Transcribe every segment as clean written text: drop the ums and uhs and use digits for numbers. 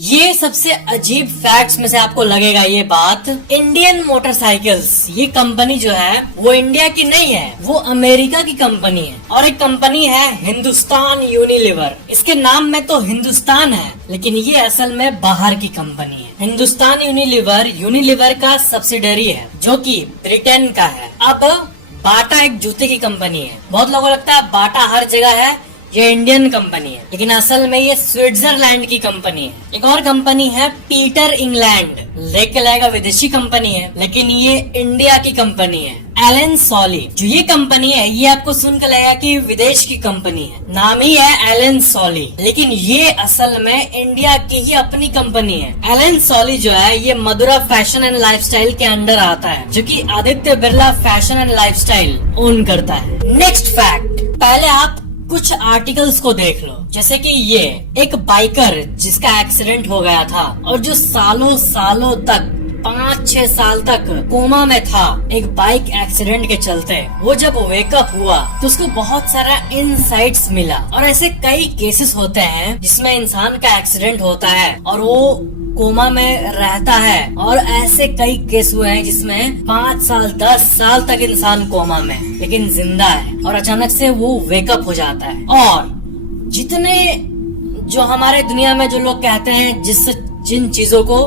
ये सबसे अजीब फैक्ट्स में से आपको लगेगा ये बात। इंडियन मोटरसाइकिल्स ये कंपनी जो है वो इंडिया की नहीं है, वो अमेरिका की कंपनी है। और एक कंपनी है हिंदुस्तान यूनिलीवर। इसके नाम में तो हिंदुस्तान है, लेकिन ये असल में बाहर की कंपनी है। हिंदुस्तान यूनिलीवर का सब्सिडरी है जो कि ब्रिटेन का है। अब बाटा एक जूते की कंपनी है। बहुत लोगों को लगता है बाटा हर जगह है, ये इंडियन कंपनी है, लेकिन असल में ये स्विट्जरलैंड की कंपनी है। एक और कंपनी है पीटर इंग्लैंड, लेके लाएगा विदेशी कंपनी है, लेकिन ये इंडिया की कंपनी है। एलन सॉली जो ये कंपनी है, ये आपको सुनकर लगेगा कि विदेश की कंपनी है, नाम ही है एलन सॉली, लेकिन ये असल में इंडिया की ही अपनी कंपनी है। एलन सॉली जो है ये मधुरा फैशन एंड लाइफस्टाइल के अंडर आता है, जो कि Aditya Birla fashion and lifestyle own करता है। नेक्स्ट फैक्ट, पहले आप कुछ आर्टिकल्स को देख लो, जैसे कि ये एक बाइकर जिसका एक्सीडेंट हो गया था और जो सालों सालों तक 5-6 साल तक कोमा में था एक बाइक एक्सीडेंट के चलते। वो जब वेकअप हुआ तो उसको बहुत सारा इनसाइट्स मिला। और ऐसे कई केसेस होते हैं जिसमें इंसान का एक्सीडेंट होता है और वो कोमा में रहता है, और ऐसे कई केस हुए हैं जिसमें 5 साल 10 साल तक इंसान कोमा में लेकिन जिंदा है, और अचानक से वो वेकअप हो जाता है। और जितने जो हमारे दुनिया में जो लोग कहते हैं जिन चीजों को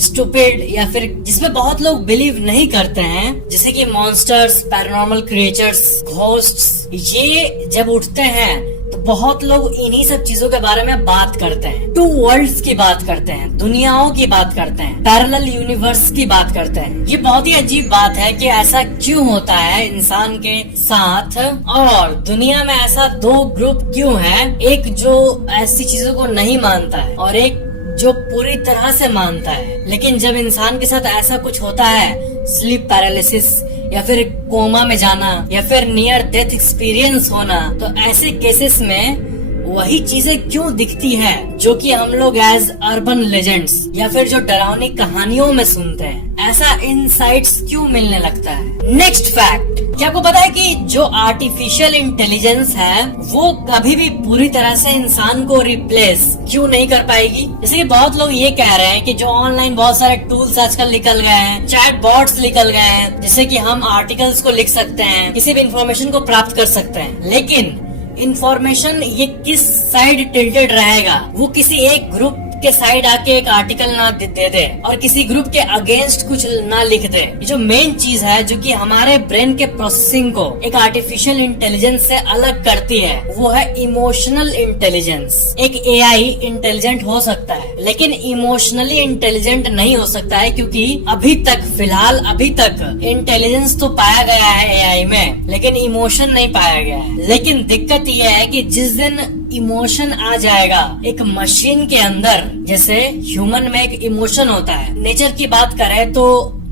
स्टूपिड या फिर जिसमें बहुत लोग बिलीव नहीं करते हैं, जैसे कि मॉन्स्टर्स, पैरानॉर्मल क्रिएचर्स, घोस्ट्स, ये जब उठते हैं तो बहुत लोग इन्हीं सब चीजों के बारे में बात करते हैं। 2 वर्ल्ड्स की बात करते हैं, दुनियाओं की बात करते हैं, पैरेलल यूनिवर्स की बात करते हैं। ये बहुत ही अजीब बात है कि ऐसा क्यों होता है इंसान के साथ, और दुनिया में ऐसा 2 ग्रुप क्यों है, एक जो ऐसी चीजों को नहीं मानता है और एक जो पूरी तरह से मानता है। लेकिन जब इंसान के साथ ऐसा कुछ होता है, स्लीप पैरालिसिस या फिर कोमा में जाना या फिर नियर डेथ एक्सपीरियंस होना, तो ऐसे केसेस में वही चीजें क्यों दिखती है जो कि हम लोग एज अर्बन लेजेंड्स या फिर जो डरावनी कहानियों में सुनते हैं, ऐसा इनसाइट्स क्यों मिलने लगता है। नेक्स्ट फैक्ट, क्या आपको पता है कि जो आर्टिफिशियल इंटेलिजेंस है वो कभी भी पूरी तरह से इंसान को रिप्लेस क्यों नहीं कर पाएगी। जैसे कि बहुत लोग ये कह रहे हैं कि जो ऑनलाइन बहुत सारे टूल्स आजकल निकल गए हैं, चैट बॉट्स निकल गए हैं, जिससे कि हम आर्टिकल्स को लिख सकते हैं, किसी भी इंफॉर्मेशन को प्राप्त कर सकते हैं, लेकिन इंफॉर्मेशन ये किस साइड टिल्टेड रहेगा, वो किसी एक ग्रुप के साइड आके एक आर्टिकल ना दे दे और किसी ग्रुप के अगेंस्ट कुछ ना लिख दे। ये जो मेन चीज है जो कि हमारे ब्रेन के प्रोसेसिंग को एक आर्टिफिशियल इंटेलिजेंस से अलग करती है, वो है इमोशनल इंटेलिजेंस। एक एआई इंटेलिजेंट हो सकता है लेकिन इमोशनली इंटेलिजेंट नहीं हो सकता है, क्योंकि अभी तक इंटेलिजेंस तो पाया गया है एआई में, लेकिन इमोशन नहीं पाया गया है। लेकिन दिक्कत यह है कि जिस दिन इमोशन आ जाएगा एक मशीन के अंदर, जैसे ह्यूमन में एक इमोशन होता है, नेचर की बात करें तो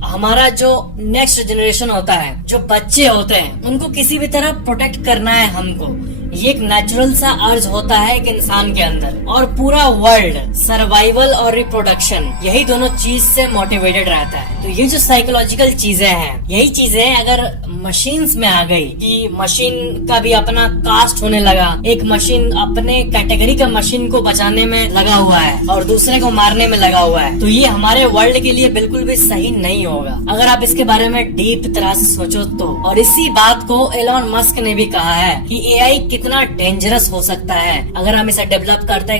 हमारा जो नेक्स्ट जनरेशन होता है, जो बच्चे होते हैं, उनको किसी भी तरह प्रोटेक्ट करना है हमको, ये एक नेचुरल सा अर्ज होता है एक इंसान के अंदर। और पूरा वर्ल्ड सर्वाइवल और रिप्रोडक्शन, यही दोनों चीज से मोटिवेटेड रहता है। तो ये जो साइकोलॉजिकल चीजें हैं, यही चीजें अगर मशीन्स में आ गई कि मशीन का भी अपना कास्ट होने लगा, एक मशीन अपने कैटेगरी का मशीन को बचाने में लगा हुआ है और दूसरे को मारने में लगा हुआ है, तो ये हमारे वर्ल्ड के लिए बिल्कुल भी सही नहीं होगा अगर आप इसके बारे में डीप तरह से सोचो तो। और इसी बात को एलॉन मस्क ने भी कहा है कि एआई कितना डेंजरस हो सकता है अगर हम इसे डेवलप करते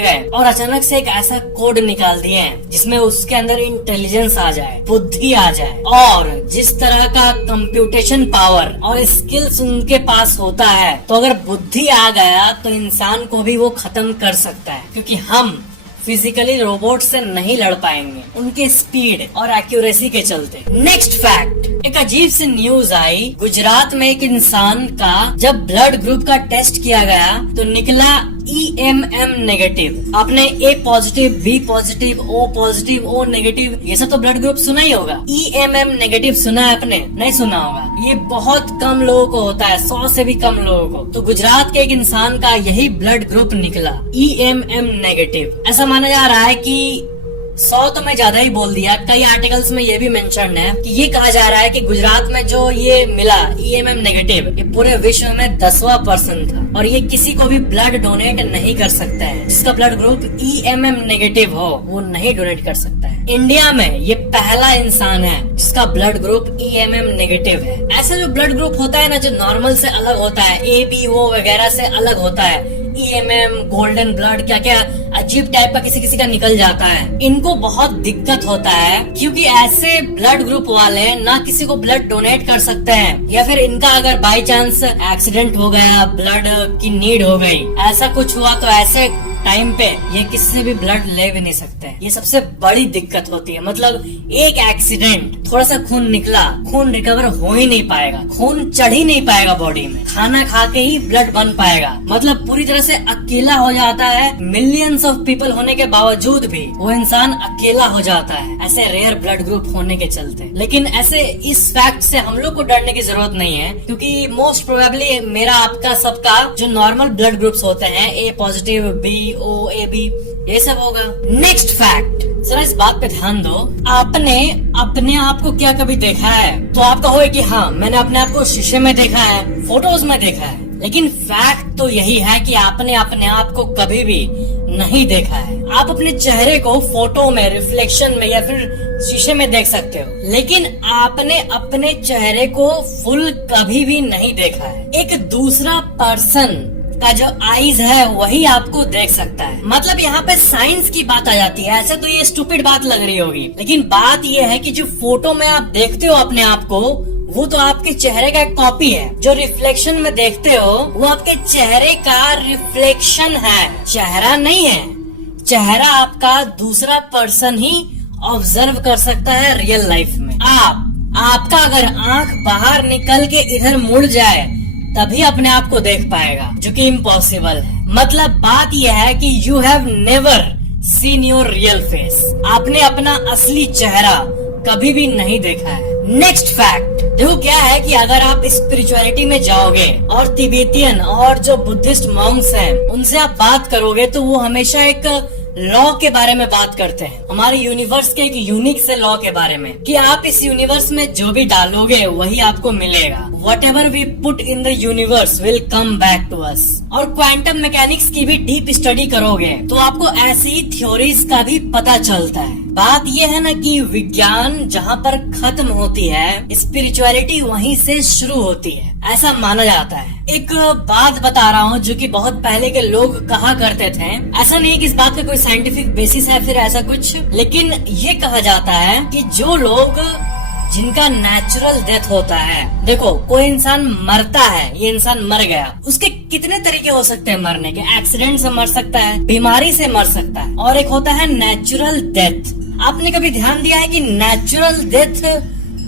गए और अचानक से एक ऐसा कोड निकाल दिए जिसमें उसके अंदर इंटेलिजेंस आ जाए, बुद्धि आ जाए, और जिस तरह का कंप्यूटेशन पावर और स्किल्स उनके पास होता है, तो अगर बुद्धि आ गया तो इंसान को भी वो खत्म कर सकता है, क्योंकि हम फिजिकली रोबोट से नहीं लड़ पाएंगे उनके स्पीड और एक्यूरेसी के चलते। नेक्स्ट फैक्ट, एक अजीब सी न्यूज आई। गुजरात में एक इंसान का जब ब्लड ग्रुप का टेस्ट किया गया तो निकला EMM नेगेटिव। आपने A positive, B positive, O negative, ये सब तो ब्लड ग्रुप सुना ही होगा। EMM नेगेटिव सुना है आपने? नहीं सुना होगा। ये बहुत कम लोगों को होता है, 100 से भी कम लोगों को। तो गुजरात के एक इंसान का यही ब्लड ग्रुप निकला EMM नेगेटिव। ऐसा माना जा रहा है कि 100 तो मैं ज्यादा ही बोल दिया। कई आर्टिकल्स में ये भी मेंशन है कि ये कहा जा रहा है कि गुजरात में जो ये मिला EMM नेगेटिव, ये पूरे विश्व में 10वां पर्सन था और ये किसी को भी ब्लड डोनेट नहीं कर सकता है। जिसका ब्लड ग्रुप EMM नेगेटिव हो वो नहीं डोनेट कर सकता है। इंडिया में ये पहला इंसान है जिसका ब्लड ग्रुप EMM नेगेटिव है। ऐसा जो ब्लड ग्रुप होता है ना, जो नॉर्मल से अलग होता है, ABO वगैरह से अलग होता है, EMM, गोल्डन ब्लड, क्या क्या अजीब टाइप का किसी किसी का निकल जाता है, इनको बहुत दिक्कत होता है क्योंकि ऐसे ब्लड ग्रुप वाले ना किसी को ब्लड डोनेट कर सकते हैं, या फिर इनका अगर बाय चांस एक्सीडेंट हो गया, ब्लड की नीड हो गई, ऐसा कुछ हुआ तो ऐसे टाइम पे ये किसी से भी ब्लड ले भी नहीं सकते। ये सबसे बड़ी दिक्कत होती है। मतलब एक एक्सीडेंट, थोड़ा सा खून निकला, खून रिकवर हो ही नहीं पाएगा, खून चढ़ ही नहीं पाएगा बॉडी में, खाना खा के ही ब्लड बन पाएगा। मतलब पूरी तरह से अकेला हो जाता है। मिलियंस ऑफ पीपल होने के बावजूद भी वो इंसान अकेला हो जाता है, ऐसे रेयर ब्लड ग्रुप होने के चलते। लेकिन ऐसे इस फैक्ट से हम लोग को डरने की जरूरत नहीं है, क्योंकि मोस्ट प्रोबेबली मेरा, आपका, सबका जो नॉर्मल ब्लड ग्रुप्स होते हैं, A पॉजिटिव, BO, AB, ये सब होगा। नेक्स्ट फैक्ट, जरा इस बात पे ध्यान दो। आपने अपने आप को क्या कभी देखा है? तो आप कहोगे कि हाँ, मैंने अपने आप को शीशे में देखा है, फोटोज में देखा है, लेकिन फैक्ट तो यही है कि आपने अपने आप को कभी भी नहीं देखा है। आप अपने चेहरे को फोटो में, रिफ्लेक्शन में या फिर शीशे में देख सकते हो, लेकिन आपने अपने चेहरे को फुल कभी भी नहीं देखा है। एक दूसरा पर्सन का जो आईज है वही आपको देख सकता है। मतलब यहाँ पे साइंस की बात आ जाती है। ऐसे तो ये स्टूपिड बात लग रही होगी, लेकिन बात ये है कि जो फोटो में आप देखते हो अपने आप को, वो तो आपके चेहरे का एक कॉपी है। जो रिफ्लेक्शन में देखते हो वो आपके चेहरे का रिफ्लेक्शन है, चेहरा नहीं है। चेहरा आपका दूसरा पर्सन ही ऑब्जर्व कर सकता है रियल लाइफ में। आपका अगर आंख बाहर निकल के इधर मुड़ जाए तभी अपने आप को देख पाएगा, जो कि इम्पॉसिबल है। मतलब बात यह है कि you have never seen your real face. आपने अपना असली चेहरा कभी भी नहीं देखा है। नेक्स्ट फैक्ट देखो क्या है कि अगर आप स्पिरिचुअलिटी में जाओगे और तिब्बतियन और जो बुद्धिस्ट मॉन्क्स हैं उनसे आप बात करोगे तो वो हमेशा एक लॉ के बारे में बात करते हैं, हमारे यूनिवर्स के एक यूनिक से लॉ के बारे में, कि आप इस यूनिवर्स में जो भी डालोगे वही आपको मिलेगा। Whatever we put in the universe will come back to us। और क्वांटम मैकेनिक्स की भी डीप स्टडी करोगे तो आपको ऐसी थ्योरीज का भी पता चलता है। बात ये है ना कि विज्ञान जहाँ पर खत्म होती है, स्पिरिचुअलिटी वहीं से शुरू होती है, ऐसा माना जाता है। एक बात बता रहा हूँ जो कि बहुत पहले के लोग कहा करते थे। ऐसा नहीं है कि इस बात का कोई साइंटिफिक बेसिस है फिर ऐसा कुछ, लेकिन ये कहा जाता है कि जो लोग जिनका नेचुरल डेथ होता है, देखो कोई इंसान मरता है, ये इंसान मर गया, उसके कितने तरीके हो सकते हैं मरने के। एक्सीडेंट से मर सकता है, बीमारी से मर सकता है, और एक होता है नेचुरल डेथ। आपने कभी ध्यान दिया है कि नेचुरल डेथ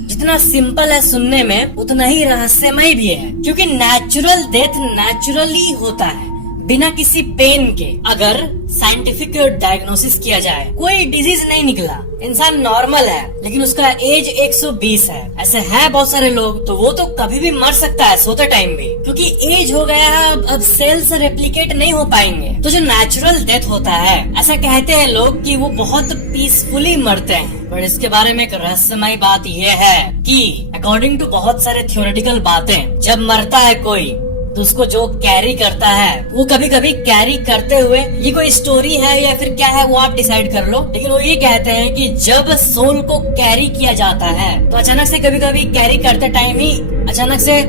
जितना सिंपल है सुनने में उतना ही रहस्यमय भी है, क्योंकि नेचुरल डेथ नेचुरली होता है बिना किसी पेन के। अगर साइंटिफिक डायग्नोसिस किया जाए, कोई डिजीज नहीं निकला, इंसान नॉर्मल है, लेकिन उसका एज 120 है, ऐसे है बहुत सारे लोग, तो वो तो कभी भी मर सकता है सोते टाइम भी, क्योंकि एज हो गया है, अब सेल्स रेप्लिकेट नहीं हो पाएंगे। तो जो नेचुरल डेथ होता है, ऐसा कहते हैं लोग कि वो बहुत पीसफुली मरते हैं। पर इसके बारे में एक रहस्यमय बात यह है कि अकॉर्डिंग टू बहुत सारे थ्योरेटिकल बातें, जब मरता है कोई तो उसको जो कैरी करता है वो कभी कभी कैरी करते हुए, ये कोई स्टोरी है या फिर क्या है वो आप डिसाइड कर लो, लेकिन वो ये कहते हैं कि जब सोल को कैरी किया जाता है तो अचानक से कभी कभी कैरी करते टाइम ही अचानक से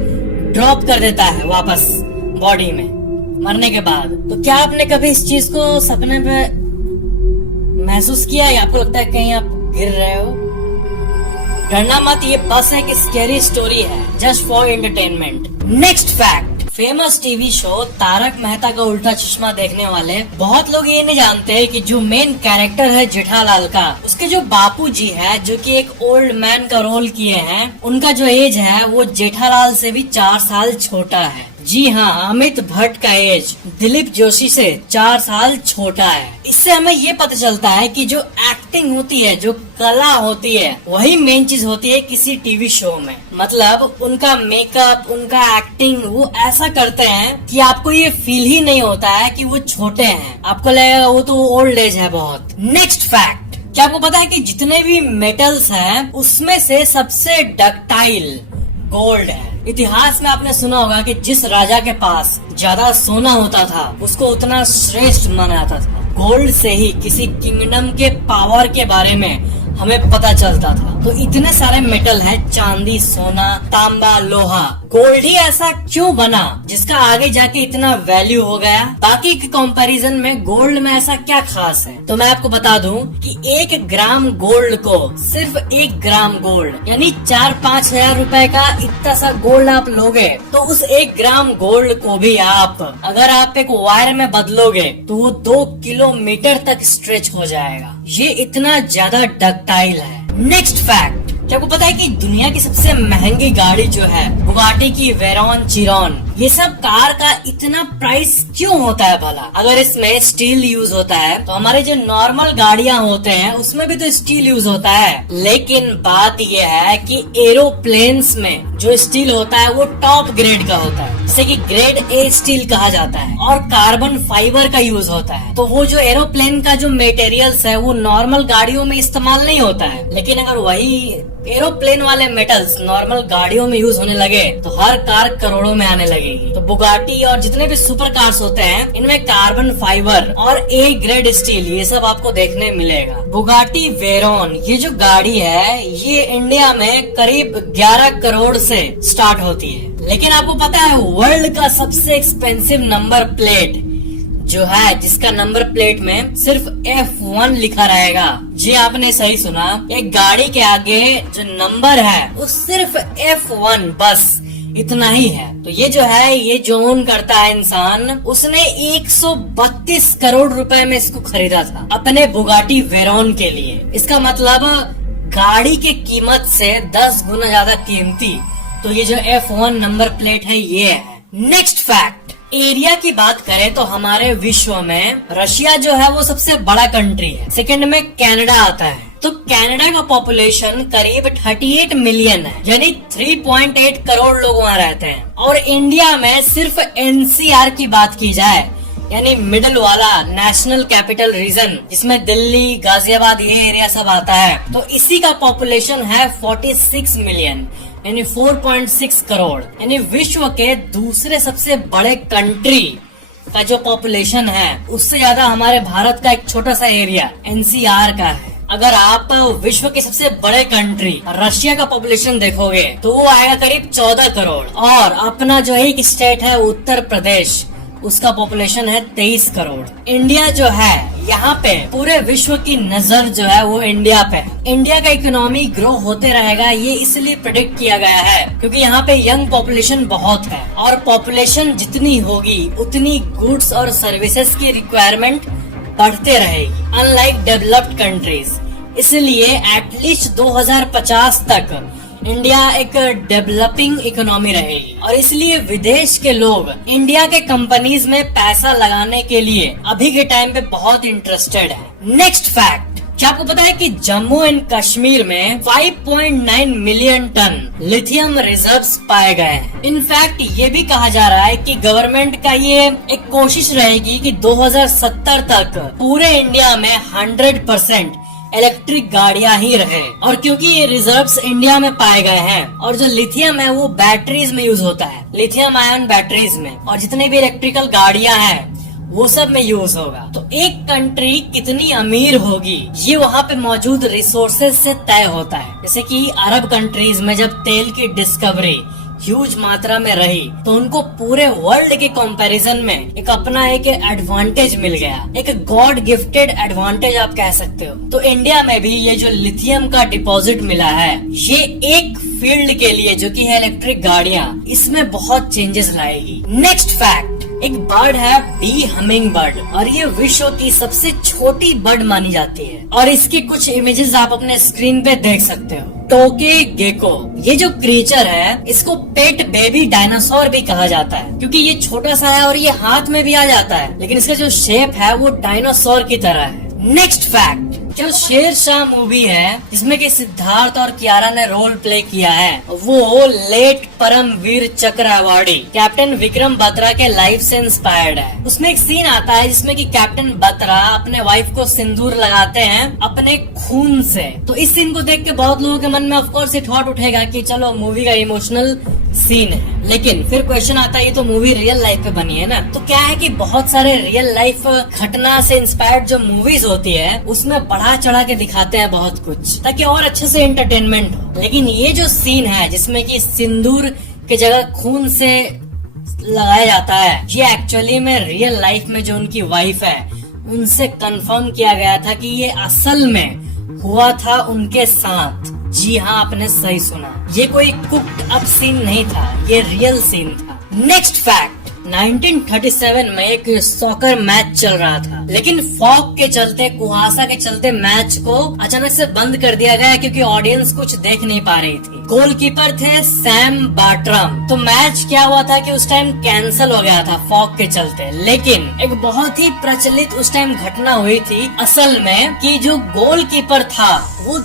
ड्रॉप कर देता है वापस बॉडी में मरने के बाद। तो क्या आपने कभी इस चीज को सपने में महसूस किया, या आपको लगता है कहीं आप गिर रहे हो? डरना मत, ये बस एक स्कैरी स्टोरी है, just for entertainment. Next fact, famous TV show Taarak Mehta ka Ooltah चश्मा देखने वाले बहुत लोग ये नहीं जानते कि जो मेन कैरेक्टर है जेठालाल का, उसके जो बापूजी है जो कि एक ओल्ड मैन का रोल किए हैं, उनका जो एज है वो जेठालाल से भी 4 साल छोटा है। जी हाँ, अमित भट्ट का एज दिलीप जोशी से 4 साल छोटा है। इससे हमें ये पता चलता है कि जो एक्टिंग होती है, जो कला होती है, वही मेन चीज होती है किसी टीवी शो में। मतलब उनका मेकअप, उनका एक्टिंग, वो ऐसा करते हैं कि आपको ये फील ही नहीं होता है कि वो छोटे हैं, आपको लगेगा वो तो ओल्ड एज है बहुत। नेक्स्ट फैक्ट, क्या आपको पता है कि जितने भी मेटल्स हैं उसमें से सबसे डक्टाइल गोल्ड है। इतिहास में आपने सुना होगा कि जिस राजा के पास ज्यादा सोना होता था उसको उतना श्रेष्ठ माना जाता था। गोल्ड से ही किसी किंगडम के पावर के बारे में हमें पता चलता था। तो इतने सारे मेटल हैं, चांदी, सोना, तांबा, लोहा, गोल्ड ही ऐसा क्यों बना जिसका आगे जाके इतना वैल्यू हो गया? बाकी के कंपैरिजन में गोल्ड में ऐसा क्या खास है? तो मैं आपको बता दूं कि 1 ग्राम गोल्ड को, सिर्फ 1 ग्राम गोल्ड यानी 4-5 हजार रुपए का इतना सा गोल्ड आप लोगे तो उस 1 ग्राम गोल्ड को भी आप अगर आप एक वायर में बदलोगे तो वो 2 किलोमीटर तक स्ट्रेच हो जाएगा। ये इतना ज्यादा डक्टाइल है। नेक्स्ट फैक्ट, क्या आपको पता है कि दुनिया की सबसे महंगी गाड़ी जो है बुगाटी की वेरॉन चिरॉन, ये सब कार का इतना प्राइस क्यों होता है भला? अगर इसमें स्टील यूज होता है तो हमारे जो नॉर्मल गाड़ियां होते हैं उसमें भी तो स्टील यूज होता है। लेकिन बात यह है कि एरोप्लेन्स में जो स्टील होता है वो टॉप ग्रेड का होता है, जैसे कि ग्रेड ए स्टील कहा जाता है, और कार्बन फाइबर का यूज होता है। तो वो जो एरोप्लेन का जो मटेरियल्स है वो नॉर्मल गाड़ियों में इस्तेमाल नहीं होता है। लेकिन अगर वही एरोप्लेन वाले मेटल्स नॉर्मल गाड़ियों में यूज होने लगे तो हर कार करोड़ों में आने लगेगी। तो बुगाटी और जितने भी सुपर कार्स होते हैं इनमें कार्बन फाइबर और ए ग्रेड स्टील ये सब आपको देखने मिलेगा। बुगाटी वेरॉन ये जो गाड़ी है ये इंडिया में करीब 11 करोड़ से स्टार्ट होती है। लेकिन आपको पता है वर्ल्ड का सबसे एक्सपेंसिव नंबर प्लेट जो है, जिसका नंबर प्लेट में सिर्फ F1 लिखा रहेगा। जी आपने सही सुना, एक गाड़ी के आगे जो नंबर है वो सिर्फ F1, बस इतना ही है। तो ये जो है ये जो ओन करता है इंसान, उसने 132 करोड़ रुपए में इसको खरीदा था अपने बुगाटी वेरॉन के लिए। इसका मतलब गाड़ी के कीमत से 10 गुना ज्यादा कीमती तो ये जो F1 नंबर प्लेट है ये है। नेक्स्ट फैक्ट, एरिया की बात करें तो हमारे विश्व में रशिया जो है वो सबसे बड़ा कंट्री है। सेकंड में कनाडा आता है। तो कनाडा का पॉपुलेशन करीब 38 मिलियन है, यानी 3.8 करोड़ लोग वहाँ रहते हैं। और इंडिया में सिर्फ NCR की बात की जाए, यानी मिडिल वाला नेशनल कैपिटल रीजन, जिसमें दिल्ली, गाजियाबाद ये एरिया सब आता है, तो इसी का पॉपुलेशन है 46 मिलियन यानी 4.6 करोड़। यानी विश्व के दूसरे सबसे बड़े कंट्री का जो पॉपुलेशन है उससे ज्यादा हमारे भारत का एक छोटा सा एरिया NCR का है। अगर आप विश्व के सबसे बड़े कंट्री रशिया का पॉपुलेशन देखोगे तो वो आएगा करीब 14 करोड़। और अपना जो एक स्टेट है उत्तर प्रदेश, उसका पॉपुलेशन है 23 करोड़। इंडिया जो है यहाँ पे पूरे विश्व की नजर जो है वो इंडिया पे है। इंडिया का इकोनॉमी ग्रो होते रहेगा ये इसलिए प्रेडिक्ट किया गया है क्योंकि यहाँ पे यंग पॉपुलेशन बहुत है और पॉपुलेशन जितनी होगी उतनी गुड्स और सर्विसेज की रिक्वायरमेंट बढ़ते रहेगी, अनलाइक डेवलप्ड कंट्रीज। इसलिए एटलीस्ट 2050 तक इंडिया एक डेवलपिंग इकोनॉमी रहेगी और इसलिए विदेश के लोग इंडिया के कंपनीज में पैसा लगाने के लिए अभी के टाइम पे बहुत इंटरेस्टेड है। नेक्स्ट फैक्ट, क्या आपको पता है कि जम्मू एंड कश्मीर में 5.9 मिलियन टन लिथियम रिजर्व्स पाए गए हैं। इनफैक्ट ये भी कहा जा रहा है कि गवर्नमेंट का ये एक कोशिश रहेगी कि 2070 तक पूरे इंडिया में 100% इलेक्ट्रिक गाड़ियां ही रहे। और क्योंकि ये रिजर्व्स इंडिया में पाए गए हैं और जो लिथियम है वो बैटरीज में यूज होता है, लिथियम आयन बैटरीज में, और जितने भी इलेक्ट्रिकल गाड़ियां हैं वो सब में यूज होगा। तो एक कंट्री कितनी अमीर होगी ये वहाँ पे मौजूद रिसोर्सेज से तय होता है। जैसे कि अरब कंट्रीज में जब तेल की डिस्कवरी ह्यूज मात्रा में रही तो उनको पूरे वर्ल्ड के कंपैरिजन में एक अपना एक एडवांटेज मिल गया, एक गॉड गिफ्टेड एडवांटेज आप कह सकते हो। तो इंडिया में भी ये जो लिथियम का डिपॉजिट मिला है ये एक फील्ड के लिए जो कि है इलेक्ट्रिक गाड़ियां, इसमें बहुत चेंजेस लाएगी। नेक्स्ट फैक्ट, एक बर्ड है बी हमिंग बर्ड और ये विश्व की सबसे छोटी बर्ड मानी जाती है और इसकी कुछ इमेजेस आप अपने स्क्रीन पे देख सकते हो। टोके गेको ये जो क्रीचर है इसको पेट बेबी डायनासोर भी कहा जाता है क्योंकि ये छोटा सा है और ये हाथ में भी आ जाता है, लेकिन इसका जो शेप है वो डायनासोर की तरह है। नेक्स्ट फैक्ट, जो शेरशाह मूवी है जिसमें कि सिद्धार्थ और कियारा ने रोल प्ले किया है, वो लेट परमवीर चक्र अवार्डी कैप्टन विक्रम बत्रा के लाइफ से इंस्पायर्ड है। उसमें एक सीन आता है जिसमें कि कैप्टन बत्रा अपने वाइफ को सिंदूर लगाते हैं अपने खून से। तो इस सीन को देख के बहुत लोगों के मन में ऑफकोर्स ये थॉट उठेगा कि चलो मूवी का इमोशनल सीन है, लेकिन फिर क्वेश्चन आता है ये तो मूवी रियल लाइफ पे बनी है ना। तो क्या है कि बहुत सारे रियल लाइफ घटना से इंस्पायर्ड जो मूवीज होती है उसमें बढ़ा चढ़ा के दिखाते हैं बहुत कुछ ताकि और अच्छे से एंटरटेनमेंट हो। लेकिन ये जो सीन है जिसमें कि सिंदूर की जगह खून से लगाया जाता है, ये एक्चुअली में रियल लाइफ में जो उनकी वाइफ है उनसे कंफर्म किया गया था कि ये असल में हुआ था उनके साथ। जी हाँ, आपने सही सुना, ये कोई कुक्ड अप सीन नहीं था, ये रियल सीन था। नेक्स्ट फैक्ट, 1937 में एक सॉकर मैच चल रहा था, लेकिन फॉग के चलते, कुहासा के चलते मैच को अचानक से बंद कर दिया गया क्योंकि ऑडियंस कुछ देख नहीं पा रही थी। गोलकीपर थे सैम बार्ट्रम। तो मैच क्या हुआ था कि उस टाइम कैंसिल हो गया था फॉग के चलते। लेकिन एक बहुत ही प्रचलित उस टाइम घटना हुई थी असल में कि जो गोलकीपर था वो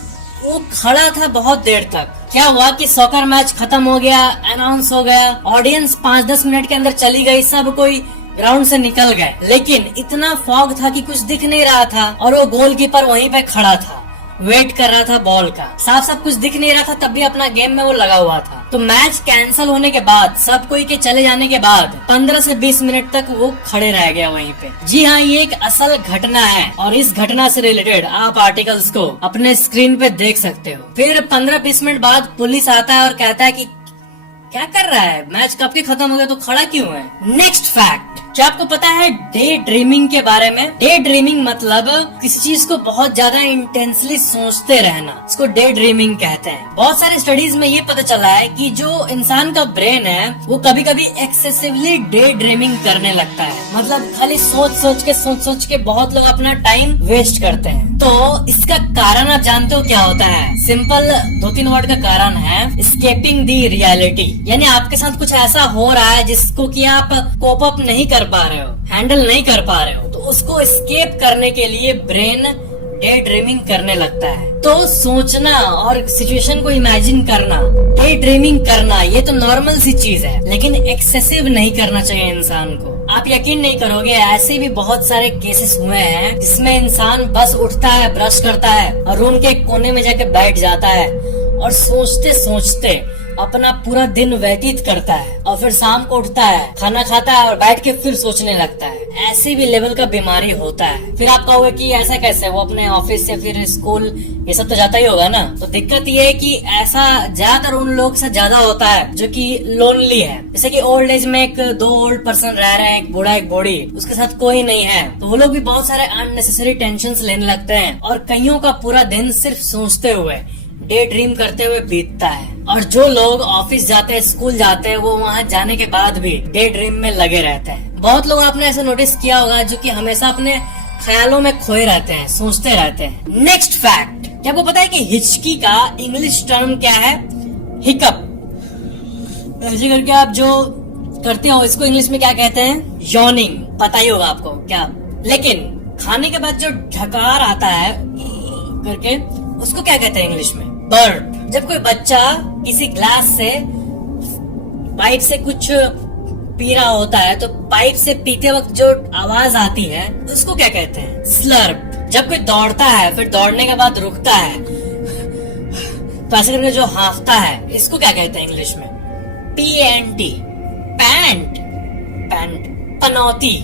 खड़ा था बहुत देर तक। क्या हुआ कि सॉकर मैच खत्म हो गया, अनाउंस हो गया, ऑडियंस 5-10 मिनट के अंदर चली गई, सब कोई ग्राउंड से निकल गए, लेकिन इतना फॉग था कि कुछ दिख नहीं रहा था और वो गोलकीपर वहीं पे खड़ा था, वेट कर रहा था बॉल का। साफ साफ कुछ दिख नहीं रहा था, तब भी अपना गेम में वो लगा हुआ था। तो मैच कैंसिल होने के बाद, सब कोई के चले जाने के बाद 15 से 20 मिनट तक वो खड़े रह गया वहीं पे। जी हाँ, ये एक असल घटना है और इस घटना से रिलेटेड आप आर्टिकल्स को अपने स्क्रीन पे देख सकते हो। फिर 15-20 मिनट बाद पुलिस आता है और कहता है कि क्या कर रहा है, मैच कब के खत्म हो गया तो खड़ा क्यों है। नेक्स्ट फैक्ट, क्या आपको पता है डे ड्रीमिंग के बारे में? डे ड्रीमिंग मतलब किसी चीज को बहुत ज्यादा इंटेंसली सोचते रहना, इसको डे ड्रीमिंग कहते हैं। बहुत सारे स्टडीज में ये पता चला है कि जो इंसान का ब्रेन है वो कभी कभी एक्सेसिवली डे ड्रीमिंग करने लगता है, मतलब खाली सोच सोच के बहुत लोग अपना टाइम वेस्ट करते हैं। तो इसका कारण आप जानते हो क्या होता है? सिंपल 2-3 वर्ड का कारण है, एस्केपिंग दी रियलिटी। यानी आपके साथ कुछ ऐसा हो रहा है जिसको कि आप कोप अप नहीं कर पा रहे हो, हैंडल नहीं कर पा रहे हो, तो उसको एस्केप करने के लिए ब्रेन डे ड्रीमिंग करने लगता है। तो सोचना और सिचुएशन को इमेजिन करना, डे ड्रीमिंग करना, ये तो नॉर्मल सी चीज है, लेकिन एक्सेसिव नहीं करना चाहिए इंसान को। आप यकीन नहीं करोगे, ऐसे भी बहुत सारे केसेस हुए हैं जिसमें इंसान बस उठता है, ब्रश करता है और रूम के कोने में जाके बैठ जाता है और सोचते सोचते अपना पूरा दिन व्यतीत करता है और फिर शाम को उठता है, खाना खाता है और बैठ के फिर सोचने लगता है। ऐसे भी लेवल का बीमारी होता है। फिर आप कहोगे कि ऐसा कैसे, वो अपने ऑफिस या फिर स्कूल ये सब तो जाता ही होगा ना। तो दिक्कत ये है कि ऐसा ज्यादातर उन लोग से ज्यादा होता है जो कि लोनली है। जैसे कि ओल्ड एज में 2 ओल्ड पर्सन रह रहे हैं, एक बूढ़ा एक बूढ़ी, उसके साथ कोई नहीं है, तो वो लोग भी बहुत सारे अननेसेसरी टेंशन लेने लगते हैं और कईयों का पूरा दिन सिर्फ सोचते हुए, डे ड्रीम करते हुए बीतता है। और जो लोग ऑफिस जाते हैं, स्कूल जाते हैं, वो वहाँ जाने के बाद भी डे ड्रीम में लगे रहते हैं। बहुत लोग आपने ऐसा नोटिस किया होगा जो कि हमेशा अपने ख्यालों में खोए रहते हैं, सोचते रहते हैं। नेक्स्ट फैक्ट, क्या आपको पता है कि हिचकी का इंग्लिश टर्म क्या है? हिकअप। ऐसे करके आप जो करते हो इसको इंग्लिश में क्या कहते हैं? यॉर्निंग। पता ही होगा आपको क्या। लेकिन खाने के बाद जो ढकार आता है करके, उसको क्या कहते हैं इंग्लिश में? बर्प। जब कोई बच्चा किसी ग्लास से, पाइप से कुछ पी रहा होता है तो पाइप से पीते वक्त जो आवाज आती है उसको क्या कहते हैं? स्लर्प। जब कोई दौड़ता है फिर दौड़ने के बाद रुकता है तो ऐसे करके जो हाँफता है, इसको क्या कहते हैं इंग्लिश में? PANT। पैंट। पैंट, पनौती।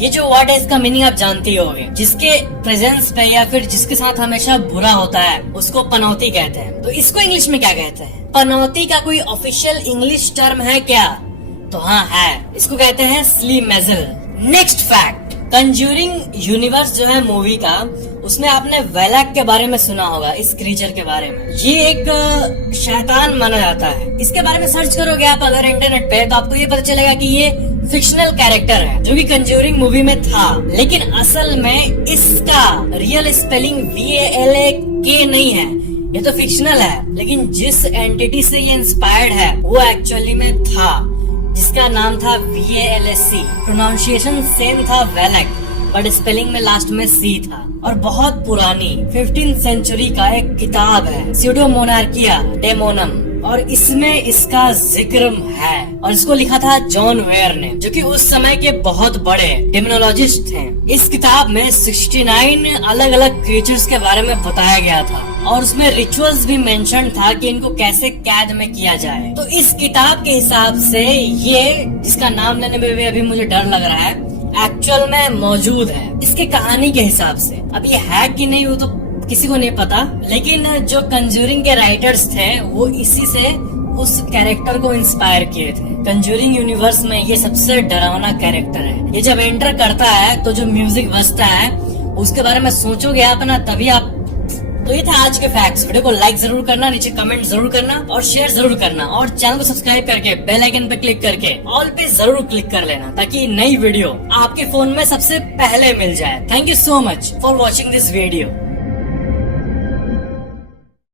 ये जो वर्ड है इसका मीनिंग आप जानते होंगे, जिसके प्रेजेंस पे या फिर जिसके साथ हमेशा बुरा होता है उसको पनौती कहते हैं। तो इसको इंग्लिश में क्या कहते हैं? पनौती का कोई ऑफिशियल इंग्लिश टर्म है क्या? तो हाँ है, इसको कहते हैं स्लीमेजल। नेक्स्ट फैक्ट, कंज्यूरिंग यूनिवर्स जो है मूवी का, उसमें आपने वेलक के बारे में सुना होगा, इस क्रीचर के बारे में। ये एक शैतान माना जाता है। इसके बारे में सर्च करोगे आप अगर इंटरनेट पे तो आपको ये पता चलेगा कि ये फिक्शनल कैरेक्टर है जो कि कंज्यूरिंग मूवी में था, लेकिन असल में इसका रियल स्पेलिंग VALAK नहीं है, ये तो फिक्शनल है। लेकिन जिस एंटिटी से ये इंस्पायर्ड है वो एक्चुअली में था, जिसका नाम था VALSC। प्रोनाउंसिएशन सेम था वेलक, बट स्पेलिंग में लास्ट में सी था। और बहुत पुरानी 15th सेंचुरी का एक किताब है स्यूडोमोनार्किया डेमोनम, और इसमें इसका जिक्र है। और इसको लिखा था जॉन वेयर ने, जो कि उस समय के बहुत बड़े डेमोनोलॉजिस्ट थे। इस किताब में 69 अलग अलग क्रिएचर्स के बारे में बताया गया था, और उसमें रिचुअल्स भी मेंशन था कि इनको कैसे कैद में किया जाए। तो इस किताब के हिसाब से ये, जिसका नाम लेने में भी अभी मुझे डर लग रहा है, एक्चुअल में मौजूद है इसके कहानी के हिसाब से। अब ये है कि नहीं वो तो किसी को नहीं पता, लेकिन जो कंजूरिंग के राइटर्स थे वो इसी से उस कैरेक्टर को इंस्पायर किए थे। कंजूरिंग यूनिवर्स में ये सबसे डरावना कैरेक्टर है। ये जब एंटर करता है तो जो म्यूजिक बजता है उसके बारे में सोचोगे आप ना, तभी आप। तो ये था आज के फैक्ट्स। वीडियो को लाइक जरूर करना, नीचे कमेंट जरूर करना और शेयर जरूर करना, और चैनल को सब्सक्राइब करके बेल आइकन पे क्लिक करके ऑल पे जरूर क्लिक कर लेना, ताकि नई वीडियो आपके फोन में सबसे पहले मिल जाए। Thank you so much for watching this video.